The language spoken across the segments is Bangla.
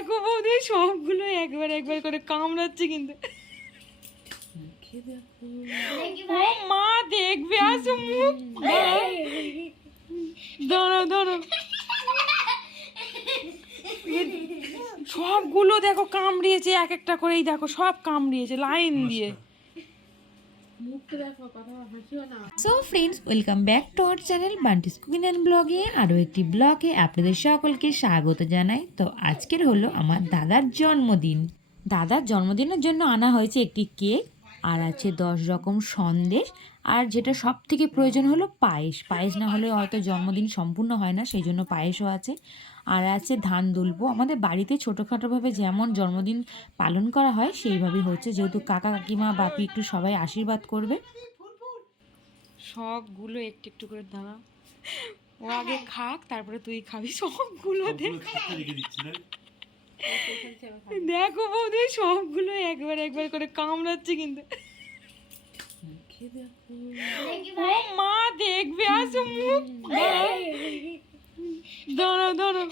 দেখো বৌদি সবগুলো একবার একবার করে কামড়াচ্ছে কিন্তু। ও মা দেখবে আসো মুখ দাঁড়াও দাঁড়াও সবগুলো দেখো কামড়িয়েছে এক একটা করেই দেখো সব কামড়িয়েছে লাইন দিয়ে। So friends welcome back to our channel Bunty's cooking and ব্লগে আরও একটি ব্লগে আপনাদের সকলকে স্বাগত জানাই। তো আজকের হলো আমার দাদার জন্মদিন। দাদার জন্মদিনের জন্য আনা হয়েছে একটি কেক আর আছে 10 রকম সন্দেশ আর যেটা সব থেকে প্রয়োজন হলো পায়েস। পায়েস না হলে হয়তো জন্মদিন সম্পূর্ণ হয় না, সেই জন্য পায়েসও আছে। আর আছে ধান দুলবো। আমাদের বাড়িতে ছোটোখাটোভাবে যেমন জন্মদিন পালন করা হয় সেইভাবেই হচ্ছে, যেহেতু কাকা কাকিমা বাপি একটু সবাই আশীর্বাদ করবে। সবগুলো একটু একটু করে দাঁড়া, ও আগে খাক তারপরে তুই খাবি। সবগুলো দেখো বৌদি সবগুলো একবার একবার করে কামড়াচ্ছে কিন্তু। ও মা দেখবে আসো মুখ দাঁড়াও দাঁড়াও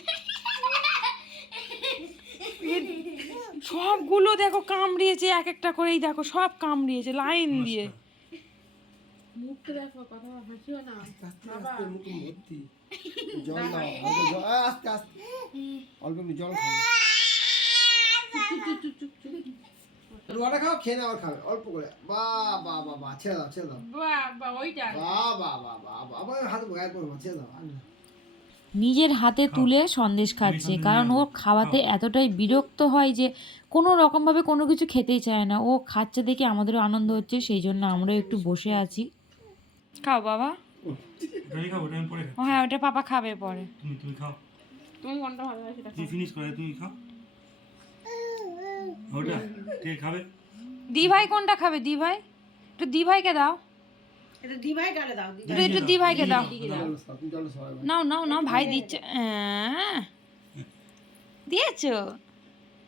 সবগুলো দেখো কামড়িয়েছে এক একটা করেই দেখো সব কামড়িয়েছে লাইন দিয়ে। মুখটা দেখো, কথা হাসিও না বাবা। জল দাও, আস্তে আস্তে অল্প একটু জল খাও। রুয়াটা খাও, খেয়ে আবার খাবে অল্প করে। বা বা বা বা ছেড়ে দাও ছেড়ে দাও। বাবা ওইটা বা বা বা বা বা আবার হাতে গায়ে করবো, ছেড়ে দাও। নিজের হাতে তুলে সন্দেশ খাচ্ছে, কারণ ও খাওয়াতে এতটাই বিরক্ত হয় যে কোনো রকমভাবে কোনো কিছু খেতেই চায় না। ও খাচ্ছে দেখে আমাদেরও আনন্দ হচ্ছে, সেই জন্য আমরাও একটু বসে আছি। খাও বাবা। ও হ্যাঁ, ওটা পাপা খাবে পরে। তুমি খাও, তুমি কোনটা ভালো লাগে সেটা তুই ফিনিশ করে তুমি খাও ওটা কে খাবে। দি ভাই কোনটা খাবে? দি ভাই একটু দি ভাইকে দাও, এটা দিভাই কারে দাও। একটু দি ভাইকে দাও। জল সবাই নাও নাও নাও, ভাই দিচ্ছে। দিয়েছো,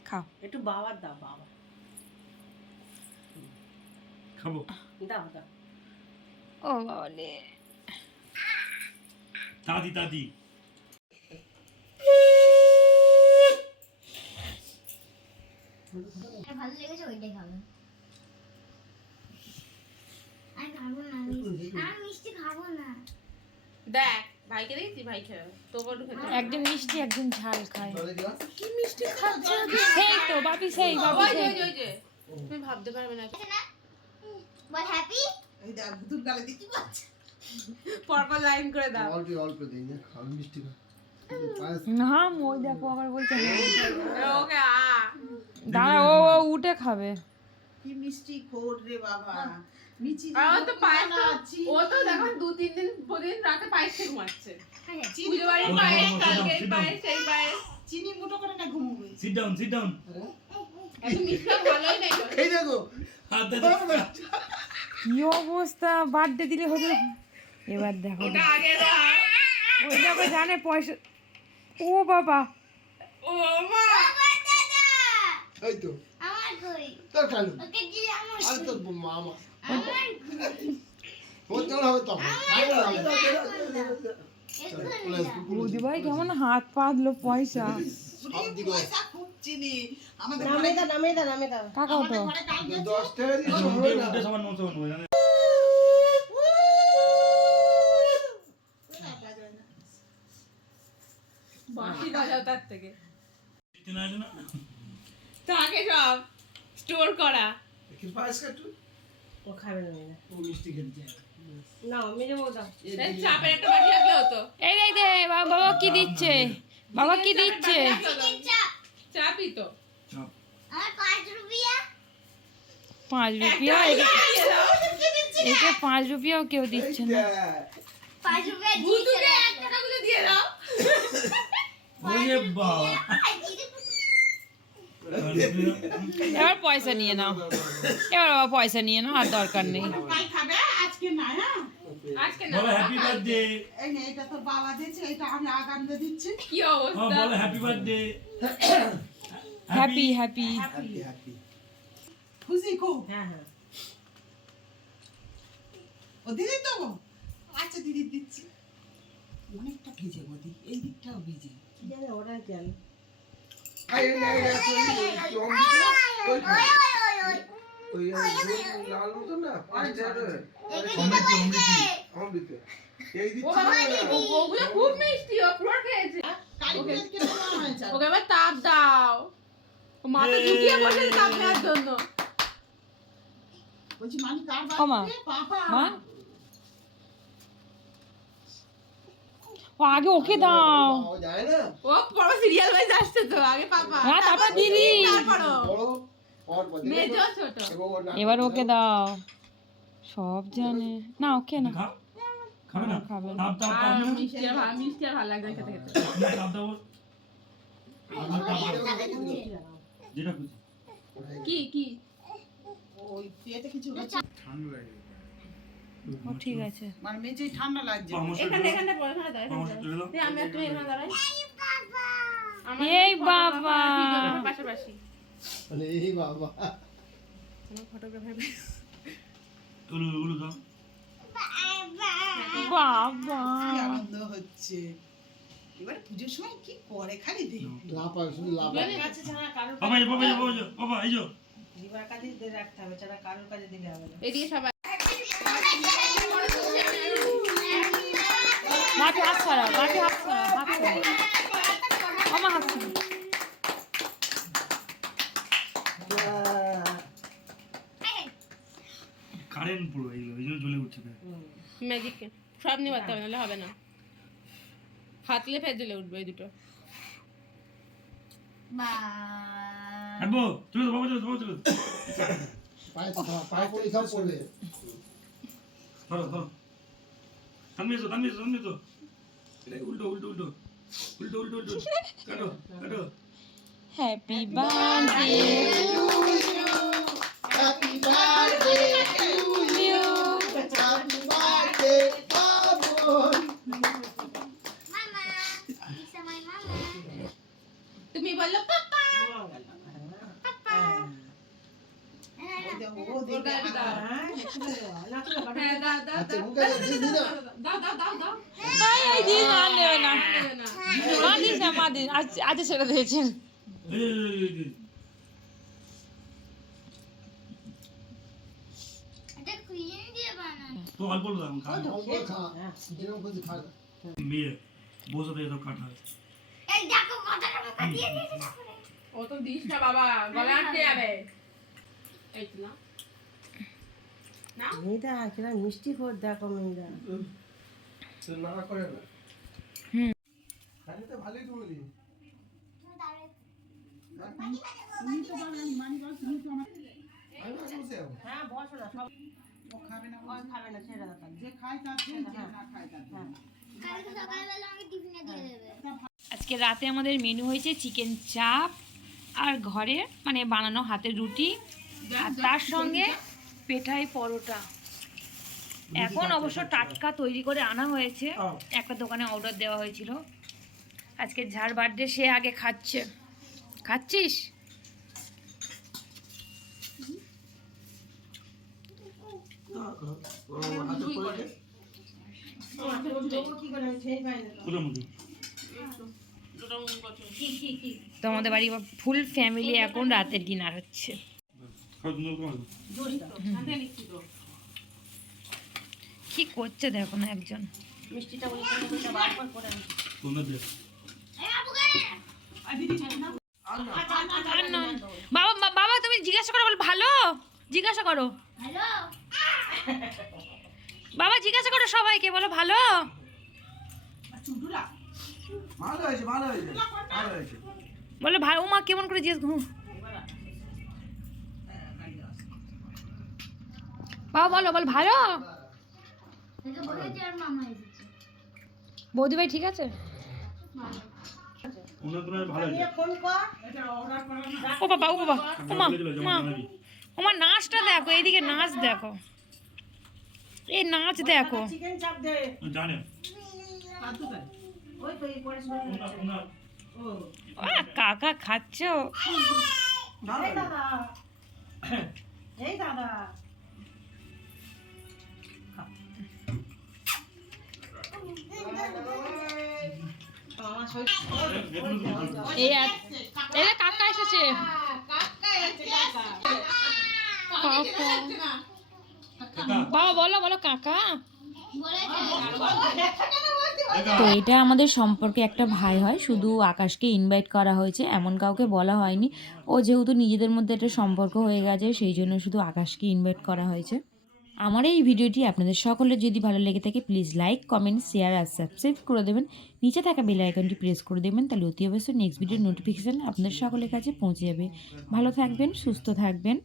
খাও। একটু বাবার দাও, বাবা খাবো দাও দাও। ও বাবালে, দাদি দাদি ভালো লেগেছে ওইটাই খাবে। আমি খাবো না, আমি মিষ্টি খাবো না। দেখ ভাইকে দেখি ভাই খাবে তো বড় খেতে। একজন মিষ্টি একজন ঝাল খায়। কি মিষ্টি খাচ্ছে সেই তো বাপি, সেই বাপি ওই যে সেই। ওই যে, ওই যে তুমি ভাবতে পারবে না। বল হ্যাপি। এই দেখ দুধ গালে দিতে পারছে পরপর লাইন করে দাও। অল্প অল্প দিই না, খাও মিষ্টি খা। না ওই দেখো আবার বলছে না। ওকে দাঁড়া, ও ও উঠে খাবে। কি মিষ্টি খোর রে বাবা। মিচি ও তো পায়েস ও তো দেখো 2-3 দিন প্রতিদিন রাতে পায়েস খেয়ে ঘুমাচ্ছে। পুজো বাড়ির পায়েস, কালকে পায়েস, সেই পায়েস। চিনি মুটো করে না ঘুমোবে। সিট ডাউন সিট ডাউন এত মিষ্টি ভালোই নাই তো। এই দেখো হাত দাদি কি অবস্থা, বার্থডে দিলে হতো। এবার দেখো ওটা আগে দাও। ওই দেখো জানে পয়সা। ও বাবা, ও মা এই তো আমার কই? তোর খালু ওকে দি আমার। আর তোর মামা আমার বলতে হবে তখন খাবো না আমি। বৌদি ভাই কেমন হাত পাতলো পয়সা। সব দিকে পয়সা খুব চিনি। আমাদের নামে দাও, নামে দাও, নামে দাও। কাকাও তো ঘরে কাল 10 টাকা দিয়ে হবে না। উঠে সমান মতো হলো জানেন বাকি বাজাও তার থেকে। দিতে না না তো আগে সব স্টোর করা। কি পায়েস কাটু ও খাবে না ও মিষ্টি খেতে চায়। না মেরে মো দাও। এই চাপের একটা বাটি রাখলে হতো। এই দেখ দে বাবা কি দিচ্ছে, বাবা কি দিচ্ছে। চাপই তো। আমার 5 রুপিয়া। 5 রুপিয়া, একে 5 রুপিয়াও কেউ দিচ্ছে না। 5 রুপিয়া ভুতুকে দিয়ে 1 টাকা গুলো দিয়ে দাও। ওরে বাবা এবার পয়সা নিয়ে নাও, এবার বাবা পয়সা নিয়ে নাও, আর দরকার নেই। কাল খাবে আজকে না। হ্যাঁ আজকে না। বলো হ্যাপি বার্থডে। এই নে এটা তো বাবা দিয়েছে, এটা আমি আগামীতে দিচ্ছি। কি অবস্থা। বলো happy birthday. Happy happy. Happy happy খুশি খুব। হ্যাঁ হ্যাঁ। ও দিদি তো আচ্ছা দিদি দিচ্ছি। অনেকটা ভিজে গদি, এই দিকটাও ভিজে। কি জানে ওরা জানে। আই না চম দিতে ওই লাল মতো না পাঁচটা অমৃতি অমৃতি অমৃত এই ও দিচ্ছি বাবা, ওগুলো খুব মিষ্টি, ও পুরো খেয়েছে। কালী পুজোর কি বলা হয়েছে? ওকে এবার তাপ দাও, ও মাথা ঝুঁকিয়ে বসে তাপ দেওয়ার জন্য। বলছি মামি কার ও মা। বাড়িতে? পাপা। মা ও আগে ওকে দাও ও যায় না ও বড় সিরিয়াল ওয়াইজ আসছে তো, আগে পাপা, হ্যাঁ, তারপর দিদি। তারপরও বড় পর পর মেজো ছোট। এবার ওকে দাও সব জানে না ওকে না খাও খাবে না খাবে না। তাপ তাপ আর তাপ মিষ্টি আর ভালো লাগবে খেতে খেতে। তাপ দাও যেটা খুশি কি কি ওই পেটে কিছু হচ্ছে ঠান্ডা লাগে ও ঠিক আছে মানে মেঝেই ঠান্ডা লাগছে। এখানে এখানে পড়ে এখানে দাঁড়াই, আমার সাথে দাও। আমি একটু এখানে দাঁড়াই। আমার এই photographer বাবা। আর videographer পাশাপাশি। মানে এই বাবা আমার photographer ওগুলো দাও বাবা কি আনন্দ হচ্ছে। এবারে পুজোর সময় কি করে খালি দেখি। লাভ হয় শুধু লাভ হয় কাছে ছাড়া কারোর বাবা এই বাবা এই বাবা বাবা এই যে দিবার কাজে রাখতে হবে, ছাড়া কারোর কাজে দিলে হবে না। এদিকে সবাই মাঠে হাত ছড়া মাঠে হাত ছড়া হাত ছড়া আমার হাত ছড়া কারেন্ট পুরো এইগুলো এই জন্য জ্বলে উঠছে না। ম্যাজিক সব নিয়ে বাড়তে হবে, নাহলে হবে না। হাতলে ফের জ্বলে উঠবে এই দুটো। আব্বু চলো তো বাবা চলো বাবা চলো পায়ে পায়ে পড়ে সব পড়বে ধরো ধরো সামনে এসো এটা উল্টো উল্টো উল্টো উল্টো উল্টো উল্টো কাটো কাটো happy birthday happy birthday to you happy birthday Babun Mama, it's my mama. তুমি বললো পাপা, ওর গায়ে দাও। হ্যাঁ দাও দাও আচ্ছা দাও মুখে দিদি না দাও দাও দাও দাও। এই দিন না নেবে না দেবে না। মা দিস না মা দিস আজ আজ ছেড়ে দিয়েছেন এই এটা cream দিয়ে বানানো। তো অল্প দাও খা অল্প খা যেরকম খুশি খা মেয়ে বসে থেকে সব কাটা হয় এই দেখো কতটা মুখে দিয়ে দিয়েছে তারপরে। ও তো দিস না বাবা, গলা আটকে যাবে। এই তো না না মেয়েদা কিরা মিষ্টি খোর দেখো মেয়েদা। তো না করে না খালি তো ভালোই তুমি তুমি দাঁড়াও। তুমি তো বানানি মানি বল তুমি তো আমার আমি বসে যাবো হ্যাঁ বসো না সব ও খাবে না ছেড়ে দাও যে খায় তার খেয়ে যে না খায় তার খেয়ে। কালকে সকালবেলা আমাকে টিফিনে দিয়ে দেবে। আজকে রাতে আমাদের মেনু হয়েছে চিকেন চাপ আর ঘরে মানে বানানো হাতের রুটি আর তার সঙ্গে পেঠাই পরোটা এখন অবশ্য টাটকা তৈরি করে আনা হয়েছে একটা দোকানে অর্ডার দেওয়া হয়েছিল আজকে যার বার্থডে সে আগে খাচ্ছে খাচ্ছিস হাতে পড়ে কি করে খেয়ে পাই না। কোথার মধ্যে তো আমাদের বাড়ি ফুল ফ্যামিলি এখন রাতের ডিনার হচ্ছে খাও তুমি তোমার কি করছে দেখো না একজন মিষ্টিটা বলে তুমি বার করে আনো। তোমরা দে আর না বাবা বাবা তুমি জিজ্ঞাসা করো বল ভালো জিজ্ঞাসা করো হ্যালো বাবা জিজ্ঞাসা করো সবাইকে বলো ভালো চুটুলা ভালো হয়েছে ভালো হয়েছে ভালো হয়েছে বলো ভালো মা কেমন করে জিজ্ঞেস বাবা বলো বল ভালো দেখে বলেছি আর মামা এসেছে। বৌদি ভাই ঠিক আছে ওনার তোমার ভালো আছে ফোন কর। ও বাবা ও বাবা ও মা মা ও মা নাচটা দেখো এইদিকে নাচ দেখো এই নাচ দেখো চিকেন চাপ দে। জানে ওই তো এই পরে শুনে ওনার ও কাকা খাচ্ছ এই দাদা এই দাদা আমার শরীর এই এরা কাকা এসেছে কাকা এসেছে কাকা কাকা বাবা বলো বলো কাকা তো এটা আমাদের সম্পর্কে একটা ভাই হয়, শুধু আকাশকে ইনভাইট করা হয়েছে, এমন কাউকে বলা হয়নি। ও যেহেতু নিজেদের মধ্যে একটা সম্পর্ক হয়ে গেছে সেই জন্য শুধু আকাশকে ইনভাইট করা হয়েছে। আমার এই ভিডিওটি আপনাদের সকলের যদি ভালো লেগে থাকে প্লিজ লাইক, কমেন্ট, শেয়ার আর সাবস্ক্রাইব করে দেবেন। নিচে থাকা বেল আইকনটি প্রেস করে দেবেন, তাহলে অতি অবশ্যই নেক্সট ভিডিওর নোটিফিকেশান আপনাদের সকলের কাছে পৌঁছে যাবে। ভালো থাকবেন, সুস্থ থাকবেন।